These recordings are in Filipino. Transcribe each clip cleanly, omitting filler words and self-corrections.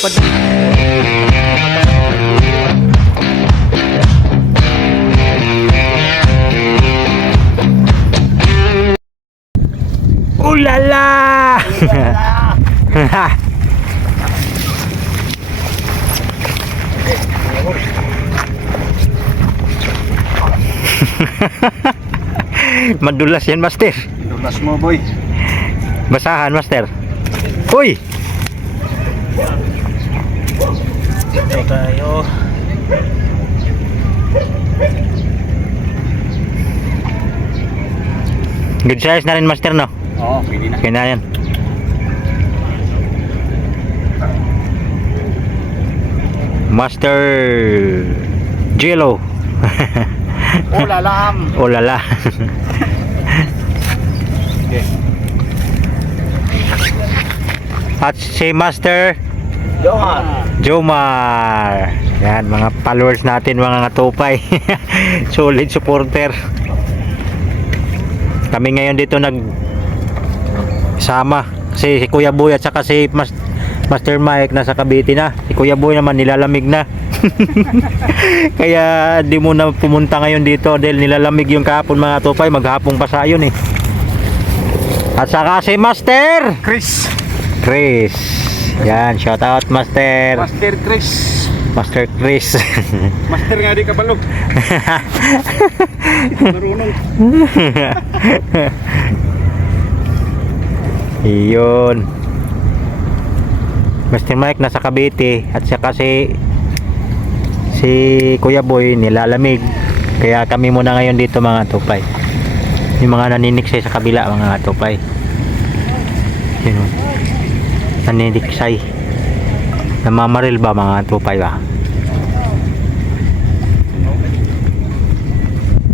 lumipad na. Ulala! Madulas yan, master. Dulas mo, boy. Basahan, master. Uy! Ito tayo. Good size na rin, master, no? Oo, pwede na. Kaya na yan. Master Jello. Ulalam. Ulala. Okay. At si Master Johan. Jomar. Yan, mga followers natin, mga katupay. Solid supporter. Kami ngayon dito sama si Kuya Boy at saka si Master Mike nasa Cavite na. Si Kuya Boy naman nilalamig na. Kaya di mo na pumunta ngayon dito dahil nilalamig yung kahapon, mga tupay. Maghapong pasa yun eh. At saka si Master Chris. Yan, shout out Master. Master Chris. Master Chris. Master nga di kabalo. Marunong. Iyon. Master Mike nasa Cavite at saka si Kuya Boy nilalamig. Kaya kami muna ngayon dito, mga tupay. Yung mga naniniksay sa kabila, mga tupay. Yun o. Naniniksay. Namamaril ba, mga tupay ba?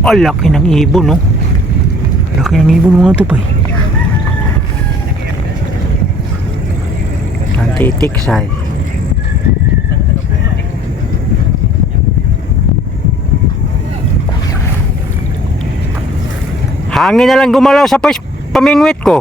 Oh, laki ng ibon, no? Laki ng ibon, mga tupay. Nantiksay. Hangin na lang gumalaw sa pamingwit ko.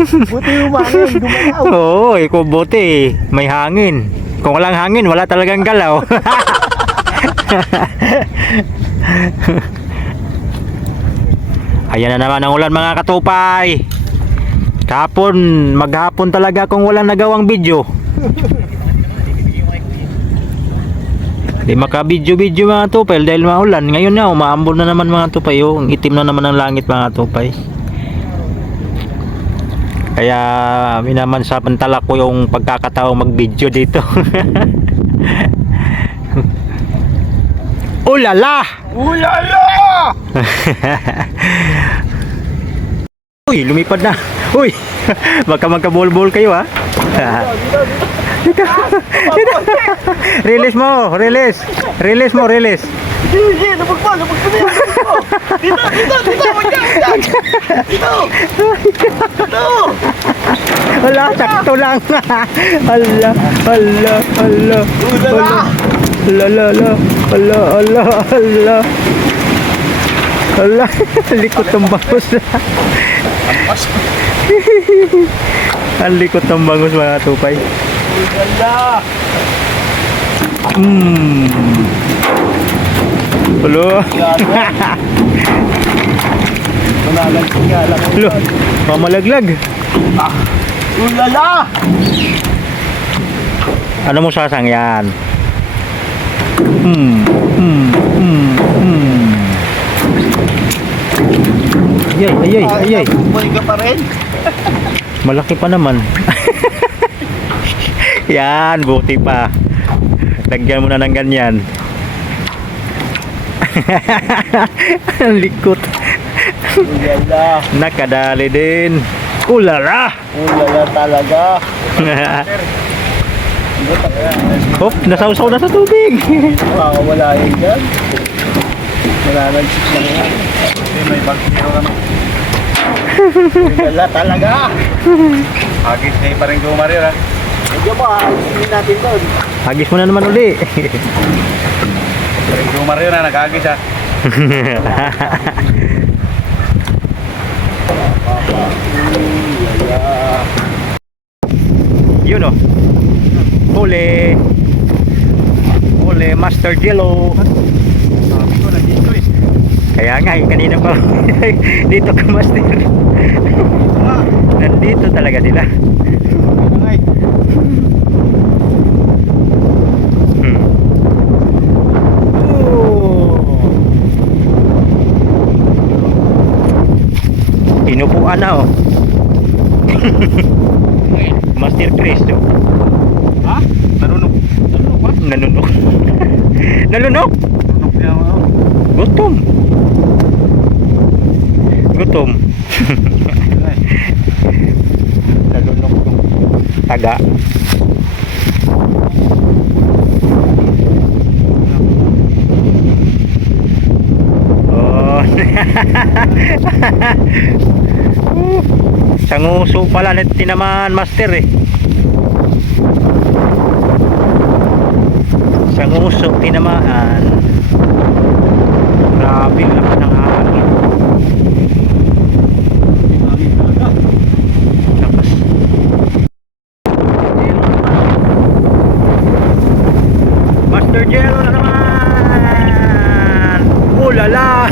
Buti umangin, gumalaw. Oo, ikaw buti. May hangin. Kung walang hangin, wala talagang galaw. Ayan na naman ang ulan, mga katupay. Maghapon talaga kung walang nagawang video. Di maka-video mga tupay dahil maulan. Ngayon na, umaambon na naman, mga tupay. Yung itim na naman ang langit, mga tupay. Kaya minaman sa pantala ko yung pagkakataong mag-video dito. Ulala! Ulala! Uy, lumipad na. Uy, baka magka-bol-bol kayo, ha? Release mo, release. Release mo, release. Hindi, labag pa dito. Dito. Wala, sakto lang. Hala. Hala, likot ng bangus. Ang likot ng bangus, mga tupay. Ganda. Hello. Hello. Mamalaglag. Ulala. Ano mo sasang yan? Ayay. Buhay ka pa rin. Malaki pa naman. Yan, buti pa. Lagyan mo na ng ganyan. Ang likot. Ulala. Nakadali din. Ulala. Ulala talaga. Hop, nasawsaw na sa tubig. Wala yun dyan. Wala nang chip lang yan. May bagtero ka na. Ulala talaga. Agis na pa rin gumarir, ha? Medyo ba, hindi natin doon. Hagis mo na naman uli. Parang gumarir na, nag-agis, ha? Yun oh. Huli. Huli, Master Jello. Sabi ko, nandito eh. Kaya nga, kanina pa. Dito ka, Master. Nandito talaga sila. Ano nga eh. Inupuan na oh. Master Chris oh. Ha? Nanunok. Nanunok ba? Nanunok. Nalunok. Nanunok niya ako. Gutom. Gutom. Ano nga eh. Nalunok yung taga. Oh. Sanguso pala na tinamaan, Master eh. Sanguso tinamaan. Grabe laki ng hangin. Hangin talaga. Lakas. Master Jello na naman. Ulala.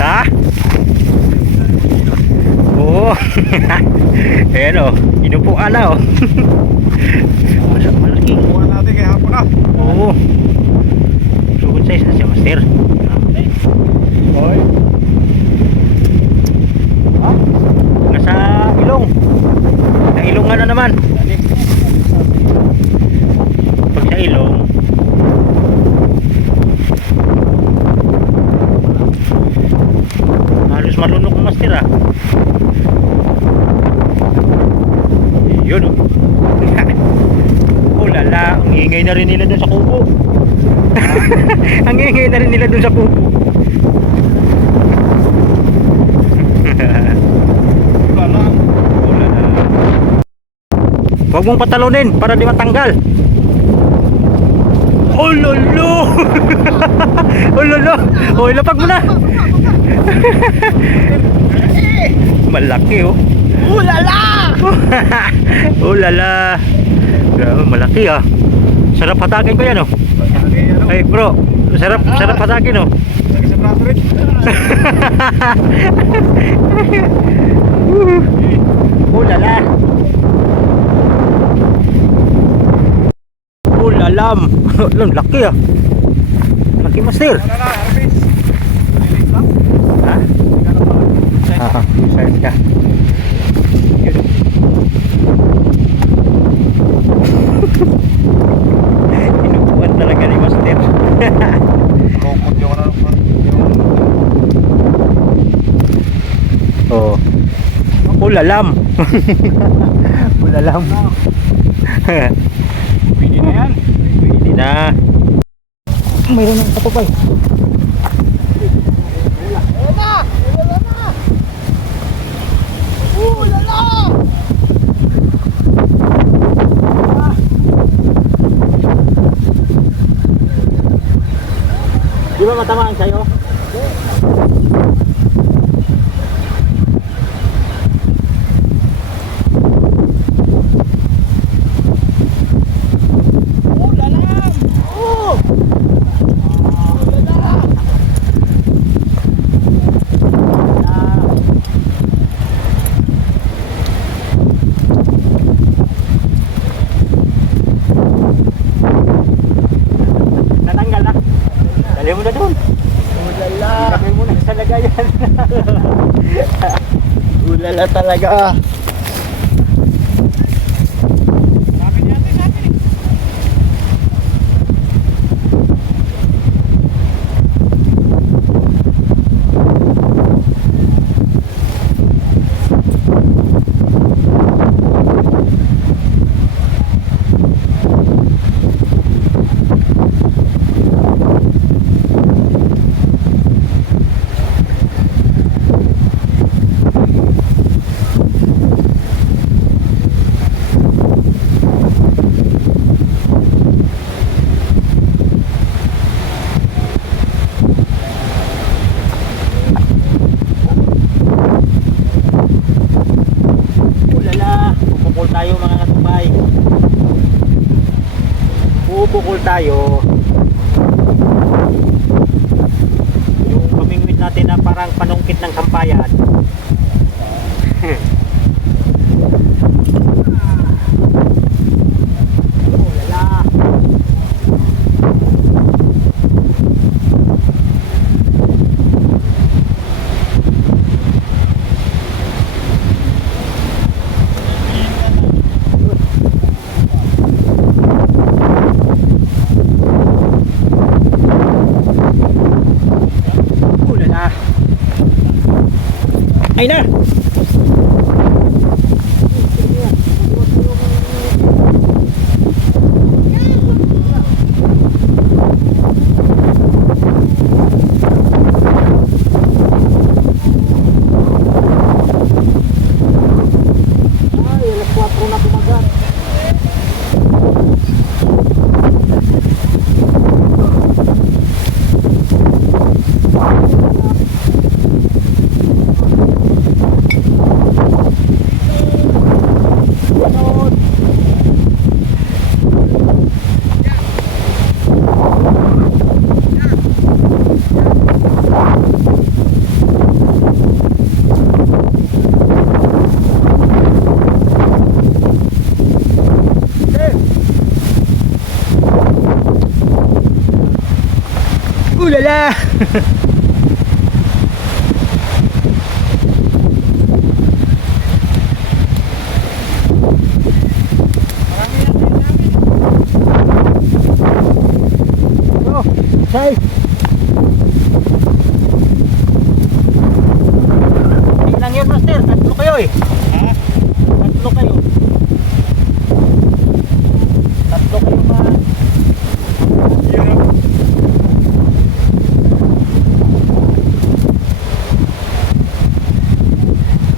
Ha? Oo. Ayan o. Inupuan na o. Malaki. Kuha natin kaya hapon na. Oo. Sugod size na siya, Master. Hoy. Ha? Nasa ilong. Sa ilong nga na naman. Pag sa ilong, halos malunok ang Master ah. Yun oh. Oh lala, ang ingay na rin nila dun sa kubo. Ang ingay na rin nila dun sa kubo. Wala lang. Oh lala. Huwag mong patalunin para di matanggal. Oh lolo. Oh lolo. Oh ilapag mo na. Malaki oh. Ulala! Ulala. Grabe, malaki ah. Sarap hatakin ko yan oh. Lagi ano? Ay bro, sarap hatakin oh. Lagi sa prato rin. Ulala. Ulalam. Alam, laki ah. Laki, Master. Wala na, Arbis. Lilit lang. Ha? Ganun pa. Size ka. Yun. Inupuan talaga ni Master. Lukot yung ano. Oh. Ulalam. Ulalam. Pwede na yan. Pwede na. Mayroon ng patupay. Ulala! Ulala! Ulala! Di ba matamaan sa'yo? Natanggal na. Dali mo na doon. Ulala! Dali mo na sa lagayan. Ulala talaga. nagbubukol tayo, yung pamingwit natin na parang panungkit ng sampayan. Oh, lala. Ulala. Ay na. Ay, alas 4 na kumagat. Ulala! Oh, say. Ilang yun, master? Tatlo kayo eh. Ha? Tatlo kayo. Tatlo kayo ma... Hirap.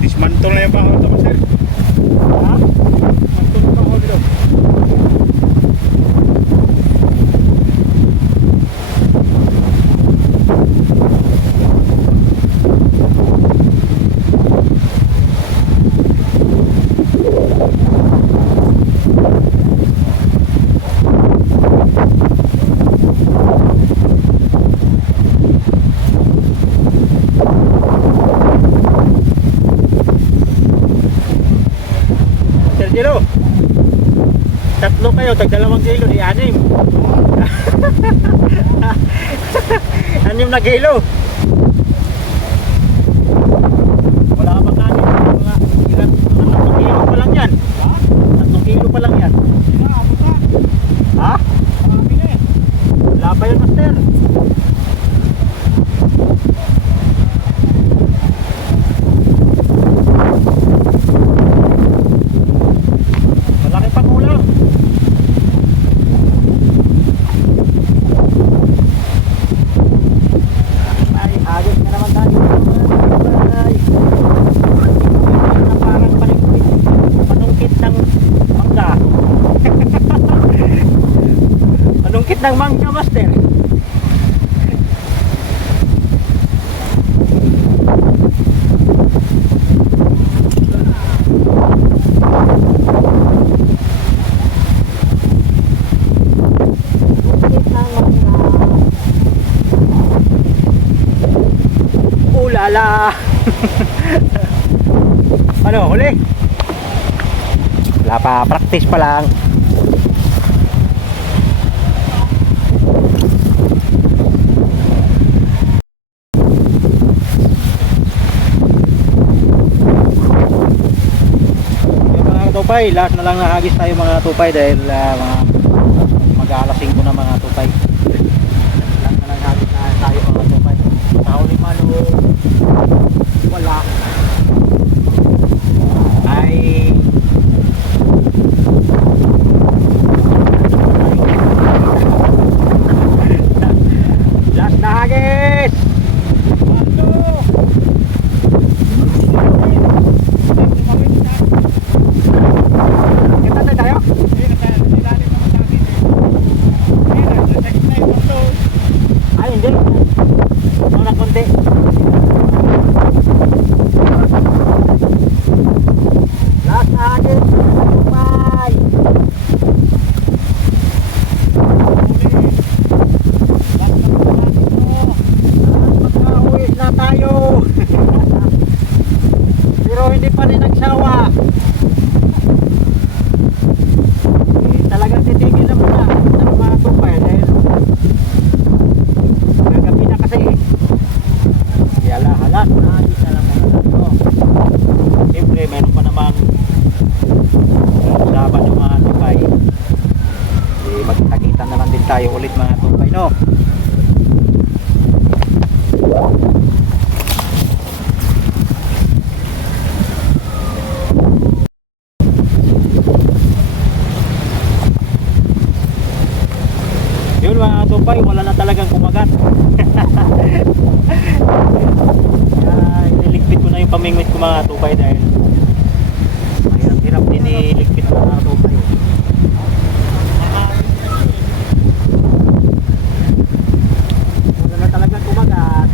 Dismantle na yung baho ito, sir. Ha? Dismantle yung baho dito. Sergio, tatlo kayo, tag 2 kilo, di 6. 6 na kilo. Wala ka bang kanin? Mga ilan? Mga 3 kilo pa lang yan. Ha? 3 kilo pa lang yan. Sino, abot na. Ha? Marami na eh. Wala pa yun, master. Malaki pa kulang. Ay, agos na naman tayo. Ay. Na parang panungkit ng mangga. Panungkit ng mangga, master. Ulala. Ano, huli? Wala pa, practice pa lang. Yung mga tupay, lahat na lang nahagis tayo mga tupay dahil mga mag-aalas 5 na mga tupay. Lahat na lang nahagis na tayo mga tupay. Sa huli malo, wala. Ay last na hagis. Kita na tayo. kumagat, naagis na lang muna natin. Siyempre, meron pa namang usapan yung mga tupay. Magkakita na lang din tayo ulit mga tupay, no? Yun mga tupay, wala na talagang kumagat. Ililigpit ko na yung pamingwit ko mga tupay dahil mahirap din iligpit mga tupay. Wala na talagang kumagat.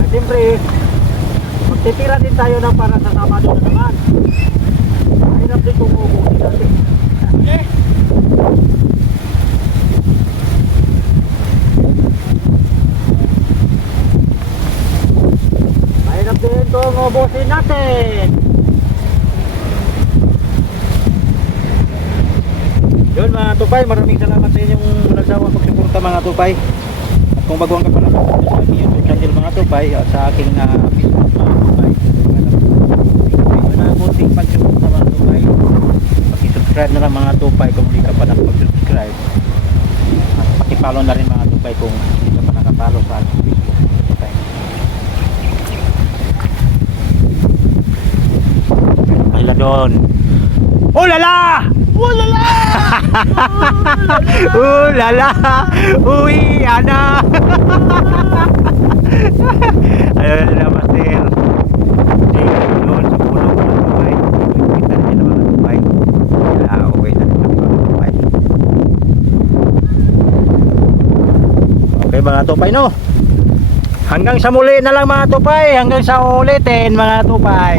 At siyempre, magtitira din tayo ng para sa Sabado na naman. Mahirap din kung uubusin natin. Mahirap din itong ubusin natin. Yun mga tupay, maraming salamat sa inyong nagsawang pagsuporta mga tupay. At kung baguhan ka pa lang sa aking YouTube channel mga tupay at sa aking Facebook mga tupay, yun na konting pagsuporta mga tupay. Pag-subscribe na lang mga tupay kung hindi ka pa nakapag-subscribe. At paki-follow na rin mga tupay kung hindi ka pa nakapollow sa aking Facebook mga tupay. Kailan doon? Oh lala! Oh lala! Oh lala! Uy, ana! Ayun na master. Doon sa puno ng tupay. Kita niyo naman ang tupay. Uwi na naman ang tupay. Okay mga tupay, no? Hanggang sa muli na lang mga tupay. Hanggang sa ulitin mga tupay.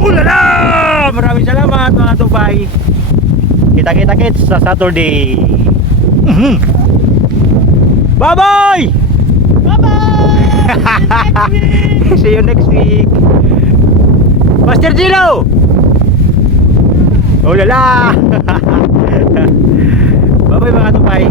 Ulala! Maraming salamat mga tupay. Kita-kita kits sa Saturday. Bye-bye! Bye-bye! See you next week. Master Gino! Ulala! Bye-bye mga tupay.